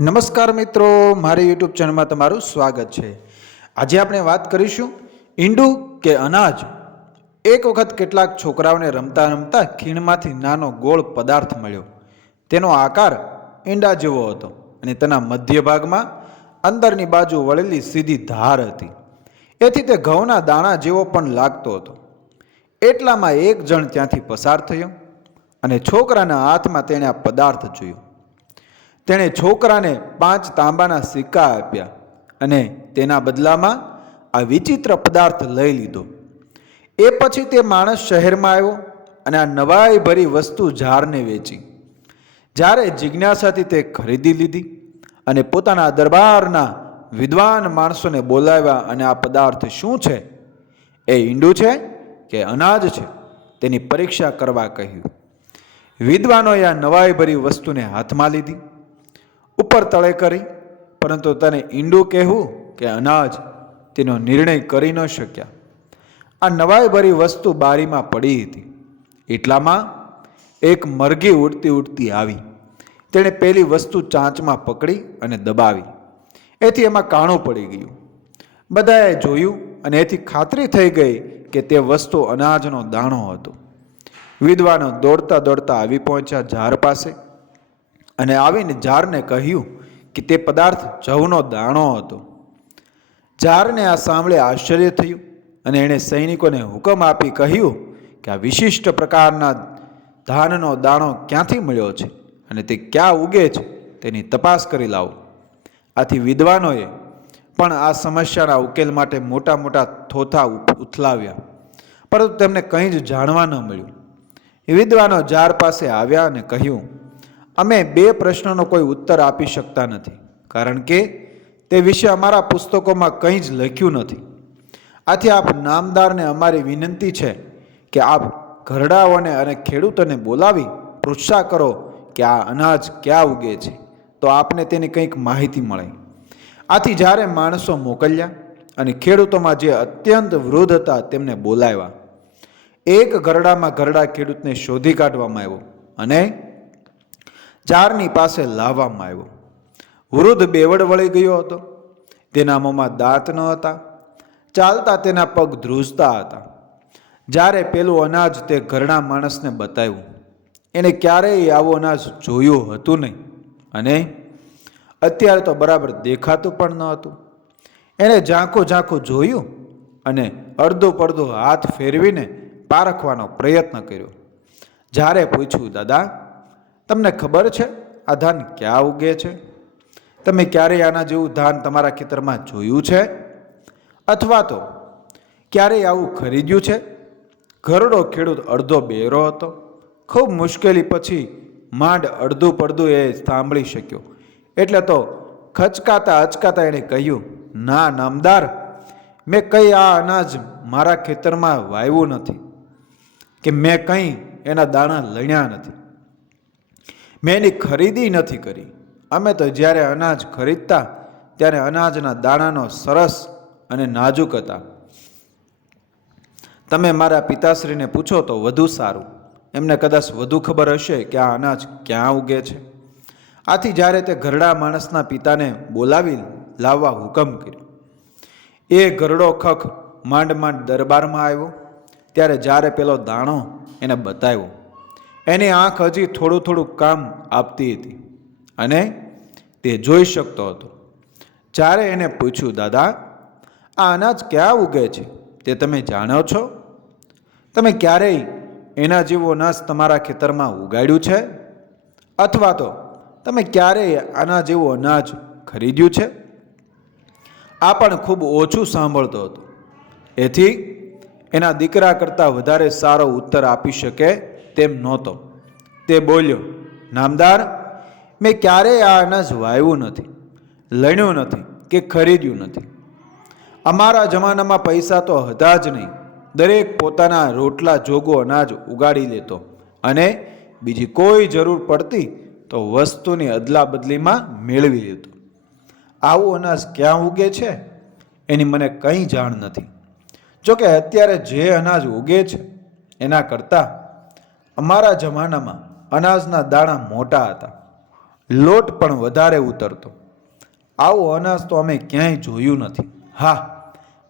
નમસ્કાર મિત્રો, મારી યુટ્યુબ ચેનલમાં તમારું સ્વાગત છે. આજે આપણે વાત કરીશું ઈંડું કે અનાજ. એક વખત કેટલાક છોકરાઓને રમતા રમતા ખીણમાંથી નાનો ગોળ પદાર્થ મળ્યો. તેનો આકાર ઈંડા જેવો હતો અને તેના મધ્ય ભાગમાં અંદરની બાજુ વળેલી સીધી ધાર હતી. એથી તે ઘઉંના દાણા જેવો પણ લાગતો હતો. એટલામાં એક જણ ત્યાંથી પસાર થયો અને છોકરાના હાથમાં તેણે આ પદાર્થ જોયો. તેણે છોકરાને પાંચ તાંબાના સિક્કા આપ્યા અને તેના બદલામાં આ વિચિત્ર પદાર્થ લઈ લીધો. એ પછી તે માણસ શહેરમાં આવ્યો અને આ નવાઈ ભરી વસ્તુ ઝારને વેચી. જ્યારે જિજ્ઞાસાથી તે ખરીદી લીધી અને પોતાના દરબારના વિદ્વાન માણસોને બોલાવ્યા અને આ પદાર્થ શું છે? એ ઈંડું છે કે અનાજ છે? તેની પરીક્ષા કરવા કહ્યું. વિદ્વાનોએ આ નવાઈ ભરી વસ્તુને હાથમાં લીધી. ઉપર તળે કરી, પરંતુ તને ઈંડું કહેવું કે અનાજ તેનો નિર્ણય કરી ન શક્યા. આ નવાઈ ભરી વસ્તુ બારીમાં પડી હતી. એટલામાં એક મરઘી ઉડતી ઉડતી આવી. તેણે પેલી વસ્તુ ચાંચમાં પકડી અને દબાવી. એથી એમાં કાણું પડી ગયું. બધાએ જોયું અને એથી ખાતરી થઈ ગઈ કે તે વસ્તુ અનાજનો દાણો હતો. વિદ્વાનો દોડતા દોડતા આવી પહોંચ્યા ઝાર પાસે. અને આવીને જારને કહ્યું કે તે પદાર્થ જવનો દાણો હતો. જારને આ સાંભળે આશ્ચર્ય થયું અને એણે સૈનિકોને હુકમ આપી કહ્યું કે આ વિશિષ્ટ પ્રકારના ધાનનો દાણો ક્યાંથી મળ્યો છે અને તે ક્યાં ઉગે છે તેની તપાસ કરી લાવો. આથી વિદ્વાનોએ પણ આ સમસ્યાના ઉકેલ માટે મોટા મોટા થોથા ઉથલાવ્યા. પરંતુ તેમને કંઈ જ જાણવા ન મળ્યું. વિદ્વાનો ઝાર પાસે આવ્યા અને કહ્યું અમે બે પ્રશ્નનો કોઈ ઉત્તર આપી શકતા નથી. કારણ કે તે વિશે અમારા પુસ્તકોમાં કંઈ જ લખ્યું નથી. આથી આપ નામદારને અમારી વિનંતી છે કે આપ ઘરડાઓને અને ખેડૂતોને બોલાવી પૃચ્છા કરો કે આ અનાજ ક્યાં ઉગે છે. તો આપને તેની કંઈક માહિતી મળે. આથી જ્યારે માણસો મોકલ્યા અને ખેડૂતોમાં જે અત્યંત વૃદ્ધ હતા તેમને બોલાવ્યા, એક ઘરડામાં ઘરડા ખેડૂતને શોધી કાઢવામાં આવ્યો અને ચારની પાસે લાવવામાં આવ્યો. વૃદ્ધ બેવડ વળી ગયો હતો. તેના મોંમાં દાંત ન હતા. ચાલતા તેના પગ ધ્રુજતા હતા. જ્યારે પેલું અનાજ તે ઘરના માણસને બતાવ્યું. એને ક્યારેય આવું અનાજ જોયું હતું નહીં. અને અત્યારે તો બરાબર દેખાતું પણ ન હતું. એણે ઝાંખું ઝાંખું જોયું અને અડધો પડધો હાથ ફેરવીને પારખવાનો પ્રયત્ન કર્યો. જ્યારે પૂછ્યું, દાદા તમને ખબર છે આ ધાન ક્યાં ઉગે છે? તમે ક્યારેય આના જેવું ધાન તમારા ખેતરમાં જોયું છે? અથવા તો ક્યારેય આવું ખરીદ્યું છે? ઘરડો ખેડૂત અડધો બેરો હતો. ખૂબ મુશ્કેલી પછી માંડ અડધું પડધું એ સાંભળી શક્યો. એટલે તો ખચકાતા અચકાતા એણે કહ્યું, ના, નામદાર, મેં કંઈ આ અનાજ મારા ખેતરમાં વાવ્યું નથી કે મેં કંઈ એના દાણા લણ્યા નથી. મેં એની ખરીદી નથી કરી. અમે તો જ્યારે અનાજ ખરીદતા ત્યારે અનાજના દાણાનો સરસ અને નાજુક હતા. તમે મારા પિતાશ્રીને પૂછો તો વધુ સારું. એમને કદાચ વધુ ખબર હશે કે આ અનાજ ક્યાં ઉગે છે. આથી જ્યારે તે ઘરડા માણસના પિતાને બોલાવી લાવવા હુકમ કર્યો. એ ઘરડો ખખ માંડ માંડ દરબારમાં આવ્યો. ત્યારે જ્યારે પેલો દાણો એને બતાવ્યો એની આંખ હજી થોડું થોડું કામ આપતી હતી અને તે જોઈ શકતો હતો. જ્યારે એને પૂછ્યું, દાદા, આ અનાજ ક્યાં ઉગે છે? તે તમે જાણો છો? તમે ક્યારેય એના જેવો અનાજ તમારા ખેતરમાં ઉગાડ્યું છે? અથવા તો તમે ક્યારેય આના જેવું અનાજ ખરીદ્યું છે? આ પણ ખૂબ ઓછું સાંભળતો હતો. એથી એના દીકરા કરતાં વધારે સારો ઉત્તર આપી શકે તેમ નહોતો. તે બોલ્યો, નામદાર, મેં ક્યારેય આ અનાજ વાવ્યું નથી, લણ્યું નથી કે ખરીદ્યું નથી. અમારા જમાનામાં પૈસા તો હતા જ નહીં. દરેક પોતાના રોટલા, જોગો, અનાજ ઉગાડી લેતો અને બીજી કોઈ જરૂર પડતી તો વસ્તુની અદલા બદલીમાં મેળવી લેતો. આવું અનાજ ક્યાં ઉગે છે? એની મને કંઈ જાણ નથી. જોકે અત્યારે જે અનાજ ઉગે છે, એના કરતાં અમારા જમાનામાં અનાજના દાણા મોટા હતા. લોટ પણ વધારે ઉતરતો. આવો અનાજ તો અમે ક્યાંય જોયું નથી. હા,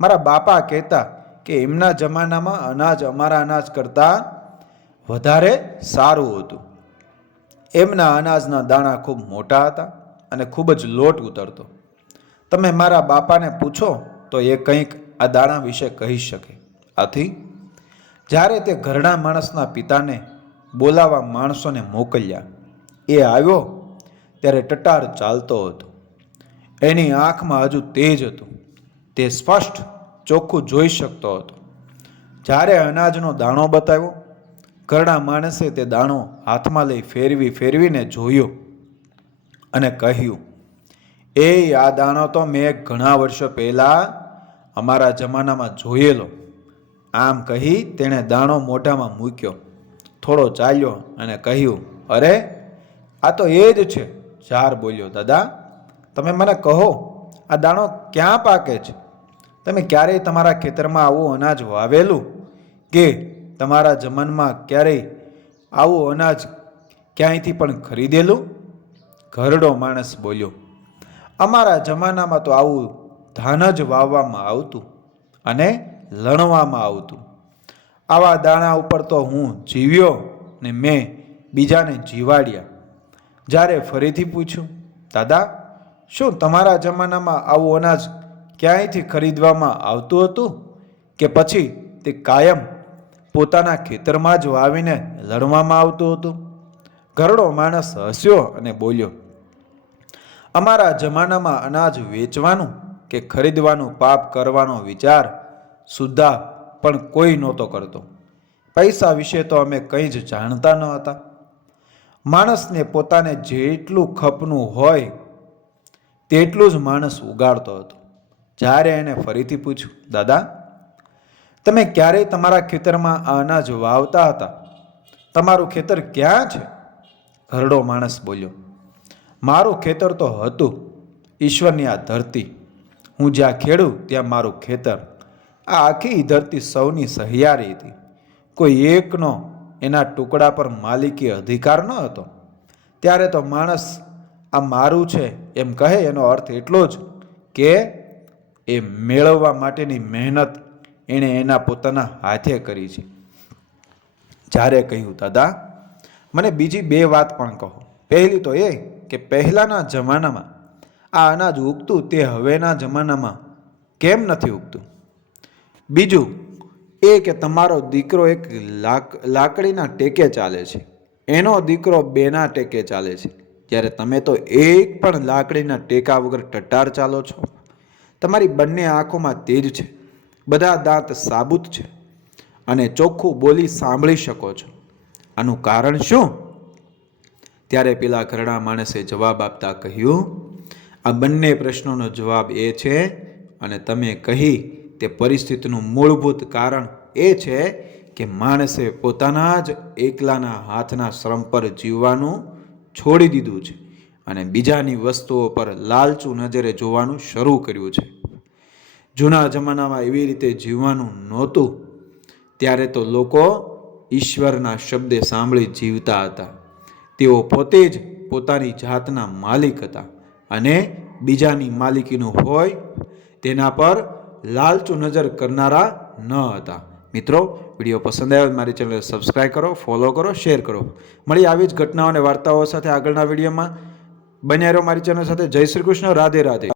મારા બાપા કહેતા કે એમના જમાનામાં અનાજ અમારા અનાજ કરતાં વધારે સારું હતું. એમના અનાજના દાણા ખૂબ મોટા હતા અને ખૂબ જ લોટ ઉતરતો. તમે મારા બાપાને પૂછો તો એ કંઈક આ દાણા વિશે કહી શકે. આથી, જ્યારે તે ઘરડા માણસના પિતાને બોલાવા માણસોને મોકલ્યા. એ આવ્યો ત્યારે ટટાર ચાલતો હતો. એની આંખમાં હજુ તેજ હતું. તે સ્પષ્ટ ચોખ્ખું જોઈ શકતો હતો. જ્યારે અનાજનો દાણો બતાવ્યો, ઘરડા માણસે તે દાણો હાથમાં લઈ ફેરવી ફેરવીને જોયો અને કહ્યું, એ આ દાણો તો મેં ઘણા વર્ષો પહેલાં અમારા જમાનામાં જોયેલો. આમ કહી તેણે દાણો મોઢામાં મૂક્યો. થોડો ચાલ્યો અને કહ્યું, અરે, આ તો એ જ છે. ઝાર બોલ્યો, દાદા, તમે મને કહો, આ દાણો ક્યાં પાકે છે? તમે ક્યારેય તમારા ખેતરમાં આવું અનાજ વાવેલું? કે તમારા જમાનમાં ક્યારેય આવું અનાજ ક્યાંયથી પણ ખરીદેલું? ઘરડો માણસ બોલ્યો, અમારા જમાનામાં તો આવું ધાન જ વાવવામાં આવતું અને લણવામાં આવતું. આવા દાણા ઉપર તો હું જીવ્યો ને મેં બીજાને જીવાડ્યા. જ્યારે ફરીથી પૂછ્યું, દાદા, શું તમારા જમાનામાં આવું અનાજ ક્યાંયથી ખરીદવામાં આવતું હતું? કે પછી તે કાયમ પોતાના ખેતરમાં જ વાવીને લણવામાં આવતું હતું? ઘરડો માણસ હસ્યો અને બોલ્યો, અમારા જમાનામાં અનાજ વેચવાનું કે ખરીદવાનું પાપ કરવાનો વિચાર સુદ્ધા પણ કોઈ નહોતો કરતો. પૈસા વિશે તો અમે કંઈ જ જાણતા ન હતા. માણસને પોતાને જેટલું ખપનું હોય, તેટલું જ માણસ ઉગાડતો હતો. જ્યારે એને ફરીથી પૂછ્યું, દાદા, તમે ક્યારેય તમારા ખેતરમાં આ અનાજ વાવતા હતા? તમારું ખેતર ક્યાં છે? ઘરડો માણસ બોલ્યો, મારું ખેતર તો હતું, ઈશ્વરની આ ધરતી. હું જ્યાં ખેડું, ત્યાં મારું ખેતર. આ આખી ધરતી સૌની સહિયારી હતી. કોઈ એકનો એના ટુકડા પર માલિકી અધિકાર ન હતો. ત્યારે તો માણસ આ મારું છે એમ કહે એનો અર્થ એટલો જ કે એ મેળવવા માટેની મહેનત એણે એના પોતાના હાથે કરી છે. જ્યારે કહ્યું, દાદા, મને બીજી બે વાત પણ કહો. પહેલી તો એ કે પહેલાંના જમાનામાં આ અનાજ ઉગતું તે હવેના જમાનામાં કેમ નથી ઉગતું? બીજું એ કે તમારો દીકરો એક લાક, લાકડીના ટેકે ચાલે છે. એનો દીકરો બેના ટેકે ચાલે છે. જ્યારે તમે તો એક પણ લાકડીના ટેકા વગર ટટાર ચાલો છો. તમારી બંને આંખોમાં તેજ છે. બધા દાંત સાબુત છે. અને ચોખ્ખું બોલી સાંભળી શકો છો. આનું કારણ શું? ત્યારે પેલા ઘરડા માણસે જવાબ આપતા કહ્યું, આ બંને પ્રશ્નોનો જવાબ એ છે અને તમે કહી તે પરિસ્થિતિનું મૂળભૂત કારણ એ છે કે માણસે પોતાના જ એકલાના હાથના શ્રમ પર જીવવાનું છોડી દીધું છે અને બીજાની વસ્તુઓ પર લાલચુ નજરે જોવાનું શરૂ કર્યું છે. જૂના જમાનામાં એવી રીતે જીવવાનું નહોતું. ત્યારે તો લોકો ઈશ્વરના શબ્દે સાંભળી જીવતા હતા. તેઓ પોતે જ પોતાની જાતના માલિક હતા અને બીજાની માલિકીનું હોય તેના પર લાલચુ નજર કરનારા ન હતા. મિત્રો, વીડિયો પસંદ આવ્યો મારી ચેનલ સબસ્ક્રાઈબ કરો ફોલો કરો શેર કરો. મળી આવી જ ઘટનાઓ અને વાર્તાઓ સાથે આગળના વિડીયોમાં. બન્યા રહો મારી ચેનલ સાથે. જય શ્રી કૃષ્ણ. રાધે રાધે.